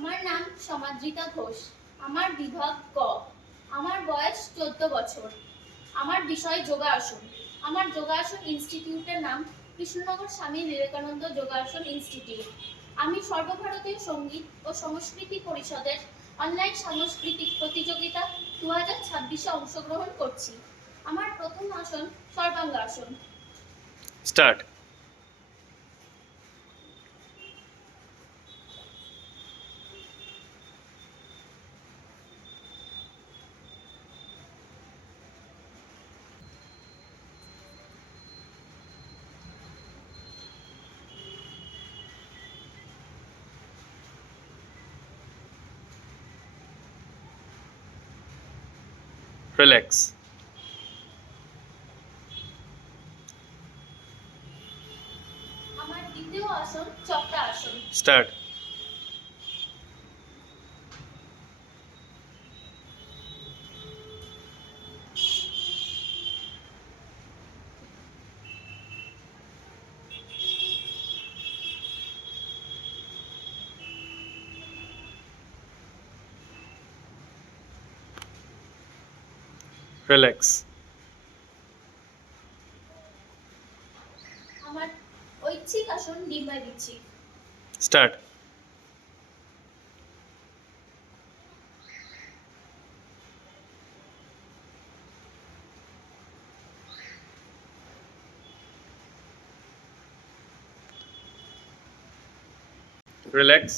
আমার নাম সমাদৃতা ঘোষ। আমার বিভাগ ক। আমার বয়স 14 বছর। আমার বিষয় যোগাসন। আমার যোগাসন ইনস্টিটিউটের নাম কৃষ্ণনগর স্বামী বিবেকানন্দ যোগাসন ইনস্টিটিউট। আমি সর্বভারতীয় সঙ্গীত ও সংস্কৃতি পরিষদের অনলাইন সাংস্কৃতিক প্রতিযোগিতা 2026-এ অংশগ্রহণ করছি। আমার প্রথম আসন সর্বাঙ্গাসন। স্টার্ট। রিল্যাক্স। আমার দ্বিতীয় আসন চক্রাসন। স্টার্ট। রিল্যাক্স। আমার ঐচ্ছিক আসন ডিম্বায় বিচ্ছিক। স্টার্ট। রিল্যাক্স।